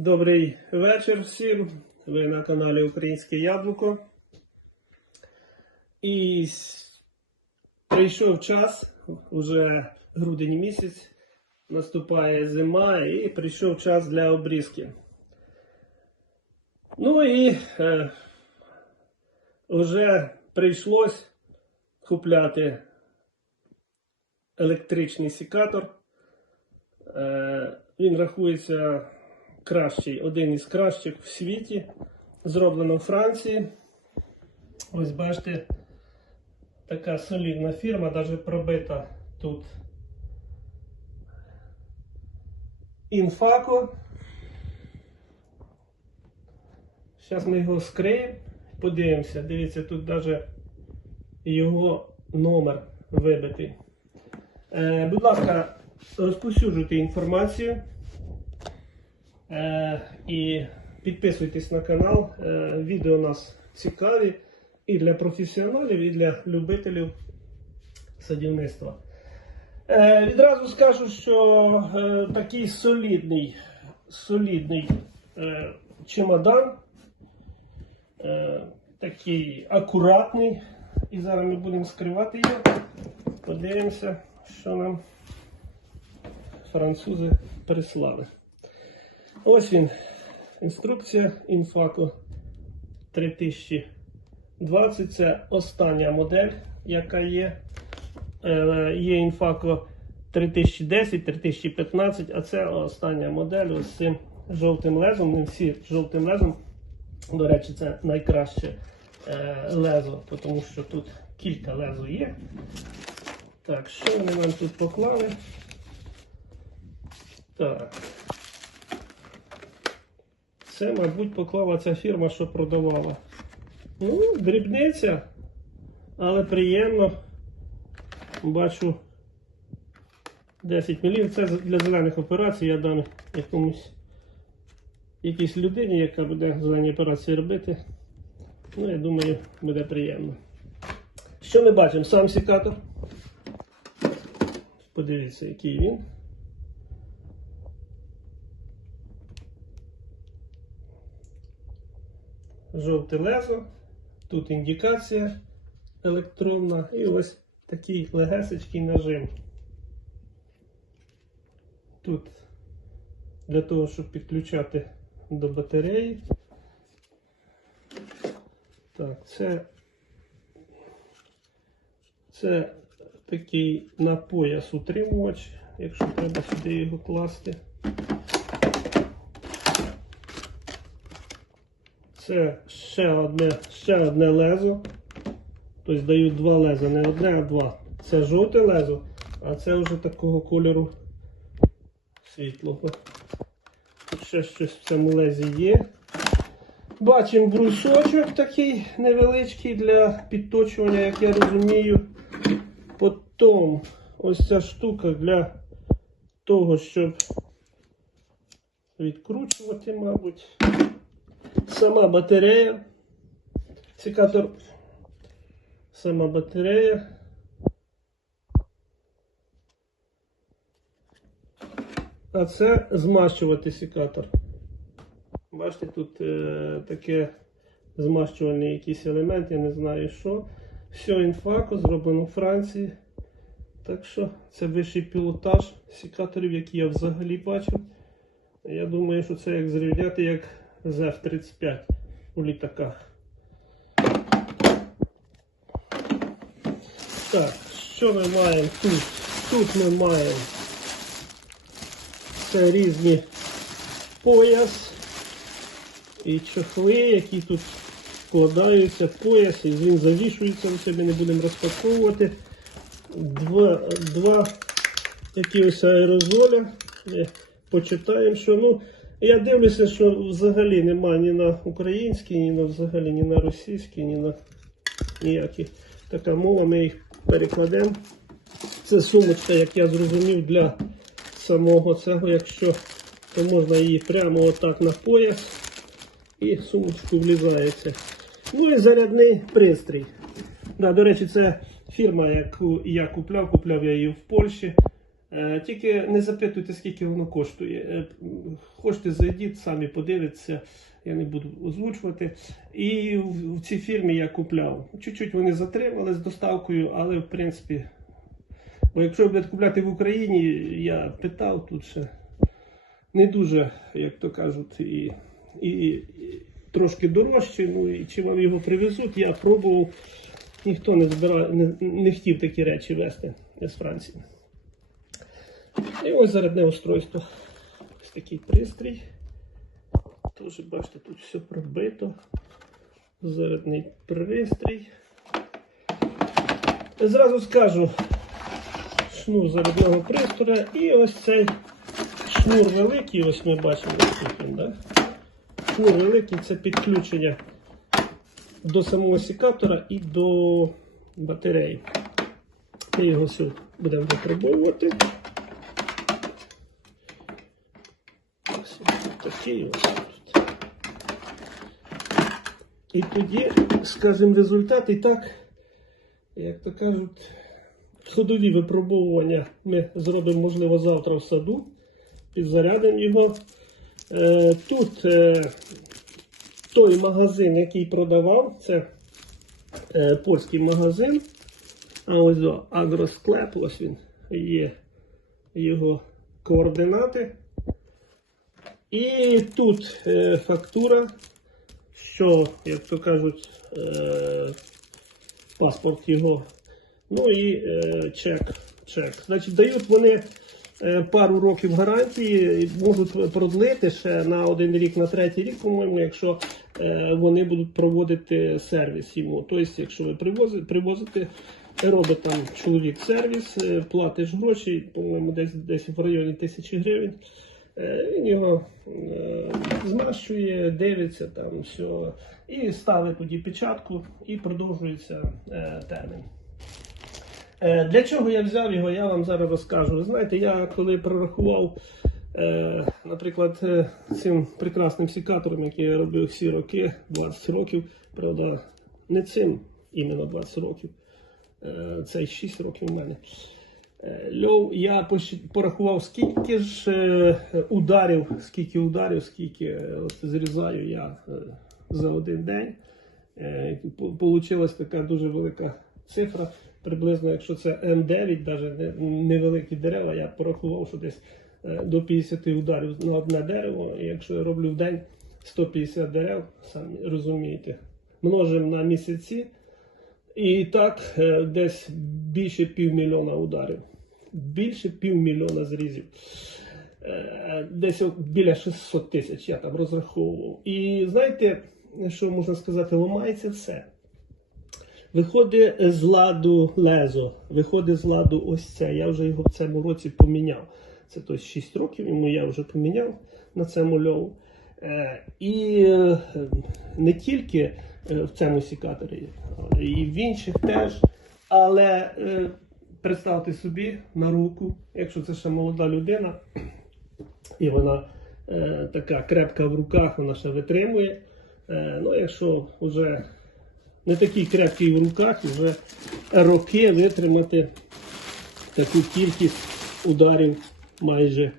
Добрий вечір всім. Ви на каналі Українське Яблуко. І прийшов час, уже грудень місяць, наступає зима і прийшов час для обрізки. Ну і е, вже прийшлось купляти електричний секатор. Е, Він рахується кращий, один із кращих в світі. Зроблено в Франції. Ось бачите, така солідна фірма, навіть пробита тут. Інфако. Зараз ми його скриємо, подивимося. Дивіться, тут навіть його номер вибитий. Е, будь ласка, розповсюджуйте інформацію і підписуйтесь на канал. Е, відео у нас цікаві і для професіоналів, і для любителів садівництва. Е, відразу скажу, що е, такий солідний, солідний е, чемодан, е, такий акуратний. І зараз ми будемо скривати його. Подивимося, що нам французи прислали. Ось він. Інструкція Infaco 3020. Це остання модель, яка є. Е, Є Infaco 3010, 3015, а це остання модель ось з цим жовтим лезом. Не всі жовтим лезом. До речі, це найкраще е, лезо, тому що тут кілька лезо є. Так, що вони нам тут поклали? Так. Це, мабуть, поклала ця фірма, що продавала. Ну, дрібниця, але приємно. Бачу 10 мм. Це для зелених операцій я дам якомусь якійсь людині, яка буде зелені операції робити. Ну, я думаю, буде приємно. Що ми бачимо? Сам секатор. Подивіться, який він. Жовте лезо. Тут індикація електронна і ось такий легесечкий нажим. Тут для того, щоб підключати до батареї. Так, це, це такий на пояс утримувач, якщо треба сюди його класти. Це ще одне, ще одне лезо. Тобто дають два леза, не одне, а два. Це жовте лезо, а це вже такого кольору світлого. Тут ще щось в цьому лезі є. Бачимо брусочок такий невеличкий для підточування, як я розумію. Потім ось ця штука для того, щоб відкручувати, мабуть. Сама батарея. Секатор. Сама батарея. А це змащувати секатор. Бачите, тут е, таке змащувальний якийсь елемент, я не знаю що. Все інфако зроблено у Франції. Так що це вищий пілотаж секаторів, які я взагалі бачив. Я думаю, що це як зрівняти як з F-35 у літаках. Так, що ми маємо тут? Тут ми маємо це різні пояс і чохли, які тут вкладаються, пояс, і він завішується, ми себе не будемо розпаковувати. Два, два якісь аерозоля. Ми почитаємо, що ну, я дивлюся, що взагалі немає ні на українській, ні на взагалі, ні на російській, ні на ніякі. Така мова, ми їх перекладемо. Це сумочка, як я зрозумів, для самого цього, якщо то можна її прямо отак на пояс і сумочку влізається. Ну і зарядний пристрій. Да, до речі, це фірма, яку я купляв, купляв я її в Польщі. Е, Тільки не запитуйте, скільки воно коштує. Е, Хочете зайдіть, самі подивіться, я не буду озвучувати. І в цій фірмі я купляв. Чуть-чуть вони затримали з доставкою, але в принципі. Бо якщо ви будете купляти в Україні, я питав тут ще не дуже, як то кажуть, і, і, і трошки дорожче. Ну і чи вам його привезуть, я пробував. Ніхто не збирав, не, не хотів такі речі вести з Франції. І ось зарядне устройство. Ось такий пристрій. Теж бачите, тут все пробито. Зарядний пристрій. Зразу скажу шнур зарядного пристрою і ось цей шнур великий, ось ми бачимо він, да? Шнур великий це підключення до самого секатора і до батареї. Ми його все будемо випробовувати. Ось. І тоді, скажімо, результат і так, як то кажуть, ходові випробовування ми зробимо, можливо, завтра в саду. Підзарядимо його. Е, Тут е, той магазин, який продавав, це е, польський магазин. А ось о, агросклеп, ось він є його координати. І тут е, фактура, що, як то кажуть, е, паспорт його. Ну і е, чек. чек. Значить, дають вони е, пару років гарантії, можуть продлити ще на один рік, на третій рік, по-моєму, якщо е, вони будуть проводити сервіс йому. Тобто, якщо ви привозите, привозите робить там чоловік сервіс, е, платиш гроші, по-моєму, десь, десь в районі тисячі гривень. Е, Він його е, змащує, дивиться там все, і ставить тоді печатку, і продовжується е, термін. Для чого я взяв його, я вам зараз розкажу. Ви знаєте, я коли прорахував, наприклад, цим прекрасним сікатором, який я робив всі роки, 20 років, правда, не цим іменно 20 років, це 6 років у мене. Е, Льов, я порахував, скільки ж е, ударів, скільки ударів, скільки е, от зрізаю я за один день. Получилась така дуже велика цифра. Приблизно, якщо це М9, навіть невеликі дерева, я порахував, що десь до 50 ударів на одне дерево. І якщо я роблю в день 150 дерев, самі розумієте, множимо на місяці. І так, е, десь більше півмільйона ударів. Більше півмільйона зрізів. Е, Десь біля 600 тисяч я там розраховував. І знаєте, що можна сказати, ламається все. Виходить з ладу лезо, виходить з ладу ось це. Я вже його в цьому році поміняв. Це тобто 6 років йому я вже поміняв на цьому льову. Е, І е, не тільки е, в цьому сікаторі, і в інших теж. Але представте собі на руку, якщо це ще молода людина, і вона така крепка в руках, вона ще витримує. Ну, якщо вже не такий крепкий в руках, вже роки витримати таку кількість ударів майже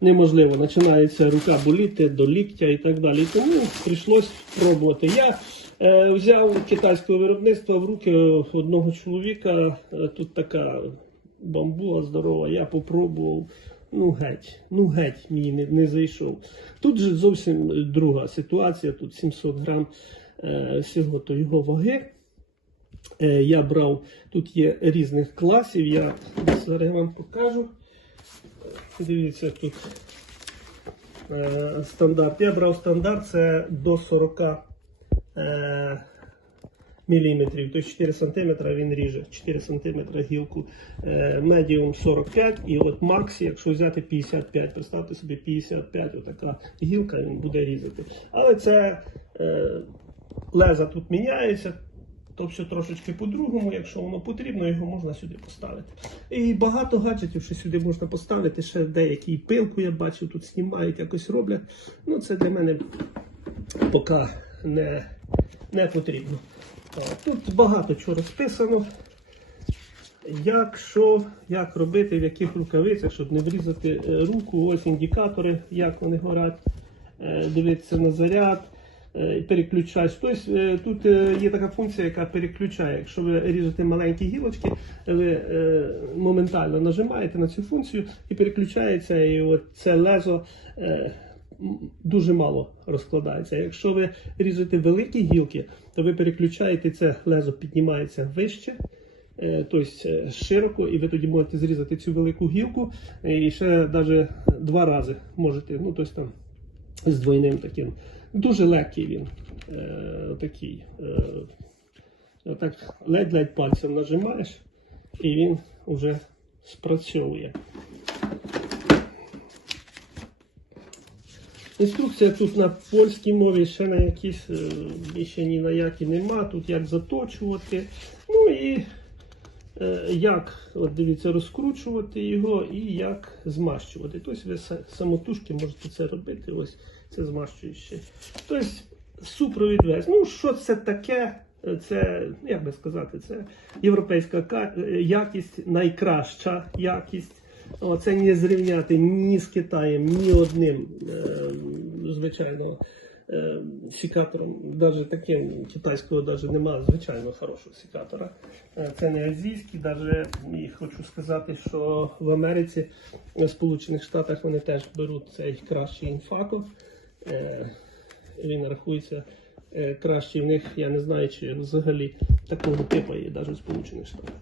неможливо. Починається рука боліти до ліктя і так далі. Тому прийшлось пробувати. Я е, взяв китайського виробництва в руки одного чоловіка. Е, Тут така бамбула здорова, я попробував. Ну, геть, ну геть мені не, не зайшов. Тут же зовсім друга ситуація. Тут 700 грам е, всього то його ваги. Е, я брав, тут є різних класів, я зараз вам покажу. Дивіться тут е, стандарт. Я брав стандарт, це до 40 е, міліметрів, тобто 4 см він ріже, 4 см гілку. Е, медіум 45 і от макс, якщо взяти 55, представте собі 55, отака гілка він буде різати. Але це е, леза тут міняється. То все трошечки по-другому, якщо воно потрібно, його можна сюди поставити. І багато гаджетів, що сюди можна поставити, ще деякі пилку я бачив, тут знімають, якось роблять. Ну, це для мене поки не, не потрібно. Тут багато чого розписано. Як що, як робити, в яких рукавицях, щоб не врізати е, руку, ось індикатори, як вони горять, Е, дивитися на заряд, е, переключач. Тобто е, тут е, є така функція, яка переключає. Якщо ви ріжете маленькі гілочки, ви е, моментально нажимаєте на цю функцію і переключається, і це лезо. е, Дуже мало розкладається. Якщо ви ріжете великі гілки, то ви переключаєте це лезо, піднімається вище, е, тобто е, широко, і ви тоді можете зрізати цю велику гілку е, і ще навіть два рази можете, ну тобто там з двойним таким. Дуже легкий він. Е, такий. Е, отак ледь-ледь пальцем нажимаєш, і він вже спрацьовує. Інструкція тут на польській мові, ще на якісь, е, більше ні на які нема. Тут як заточувати. Ну і як, от дивіться, розкручувати його і як змащувати. Тобто ви самотужки можете це робити. Ось це змащуюче. Тобто супровід весь. Ну, що це таке? Це, як би сказати, це європейська е, якість, найкраща якість. Це не зрівняти ні з Китаєм, ні одним, е, звичайно, е, сікатором. Навіть таким китайського навіть немає звичайно хорошого сікатора. Е, Це не азійський, навіть і хочу сказати, що в Америці, в Сполучених Штатах вони теж беруть цей кращий інфако. Е, Він рахується е, кращий в них, я не знаю, чи взагалі такого типу є навіть в Сполучених Штатах.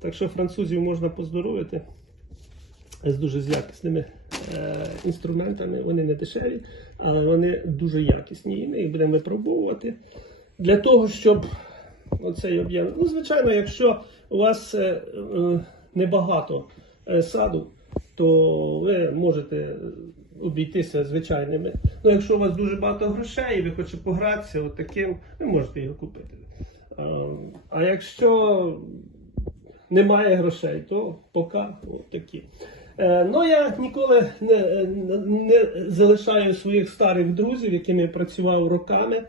Так що французів можна поздоровити з дуже з якісними інструментами. Вони не дешеві, але вони дуже якісні. І ми їх будемо випробовувати для того, щоб оцей об'єм. Ну, звичайно, якщо у вас е, е, небагато е, саду, то ви можете обійтися звичайними. Ну, якщо у вас дуже багато грошей і ви хочете погратися таким, ви можете його купити. А, якщо немає грошей, то поки такі. Е, ну я ніколи не, не, залишаю своїх старих друзів, якими я працював роками.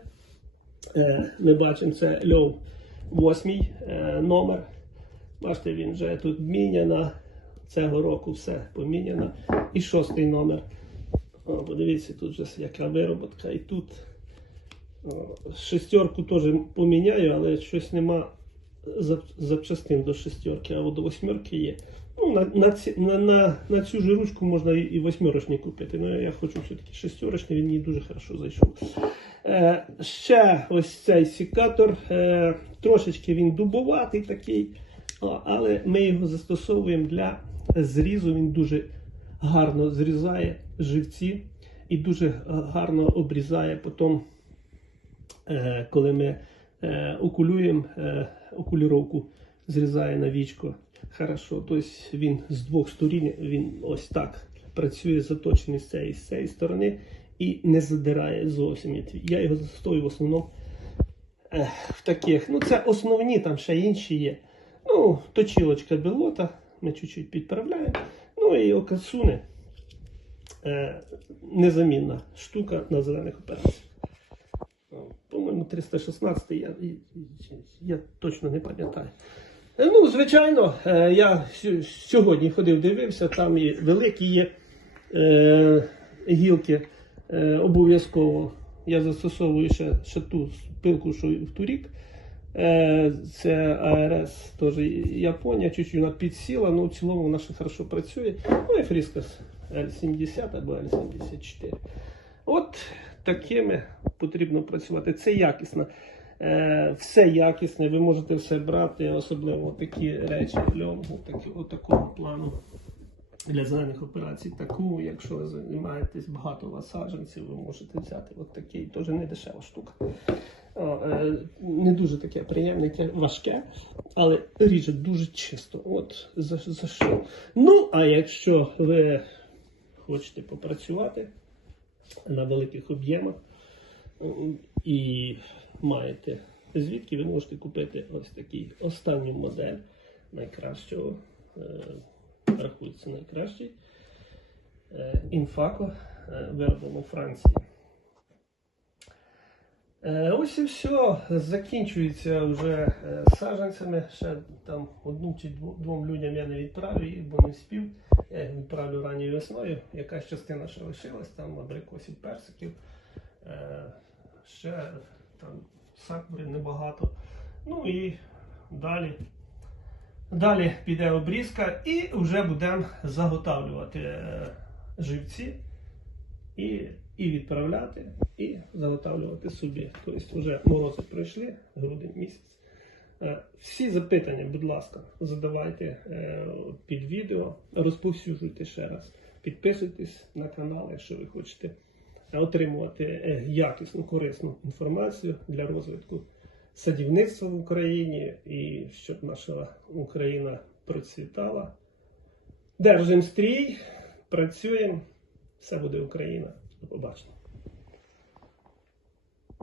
Е, ми бачимо, це Льов 8 е, номер. Бачите, він вже тут міняно. Цього року все поміняно. І шостий номер. О, подивіться, тут вже яка вироботка. І тут о, шестерку теж поміняю, але щось нема запчастин до шестерки, а от до восьмерки є. Ну, на, на, на, на, на цю же ручку можна і, і восьмерочний купити. Ну, я хочу все-таки шестерочний, він мені дуже хорошо зайшов. Е, ще ось цей секатор. Е, трошечки він дубоватий такий, але ми його застосовуємо для зрізу. Він дуже гарно зрізає живці і дуже гарно обрізає потім е, коли ми е, окулюємо, е, окуліровку зрізає на вічко. Хорошо, тобто він з двох сторін, він ось так працює заточений з цієї, з цієї сторони і не задирає зовсім. Я його застою в основному в таких. Ну, це основні, там ще інші є. Ну, точілочка белота, ми чуть-чуть підправляємо. Ну і окасуни. Е, незамінна штука на зелених операціях. По-моєму, 316 я, і- я точно не пам'ятаю. Е, Ну, звичайно, е, я сьогодні ходив, дивився, там і великі є е, гілки. Обов'язково я застосовую ще, ще ту пилку, що в турік. Це АРС, теж Японія, чуть-чуть вона підсіла, але в цілому вона ще хорошо працює. Ну і фріскас L70 або L74. От такими потрібно працювати. Це якісно. Е, все якісне, ви можете все брати, особливо такі речі льон, такі, от такого плану для зелених операцій. Таку, якщо ви займаєтесь багато у вас саджанців, ви можете взяти от такий, теж не дешева штука. Е, не дуже таке приємне, яке важке, але ріже дуже чисто. От за, за що. Ну, а якщо ви хочете попрацювати на великих об'ємах і маєте звідки, ви можете купити ось такий останню модель найкращого, е, рахується найкращий. Інфако вироблено у Франції. Е, Ось і все. Закінчується вже е, саджанцями. Ще там одному чи двом людям я не відправлю, їх, бо не спів. Я їх відправлю ранньою весною. Якась частина ще лишилась, там абрикосів, персиків. Е, Ще там сакури небагато. Ну і далі. Далі піде обрізка і вже будемо заготавлювати е, живці і, і відправляти, і заготавлювати собі. Тобто вже морози пройшли, грудень місяць. Е, Всі запитання, будь ласка, задавайте е, під відео, розповсюджуйте ще раз. Підписуйтесь на канал, якщо ви хочете отримувати е, якісну, корисну інформацію для розвитку садівництва в Україні і щоб наша Україна процвітала. Держим стрій, працюємо, все буде Україна. До побачення.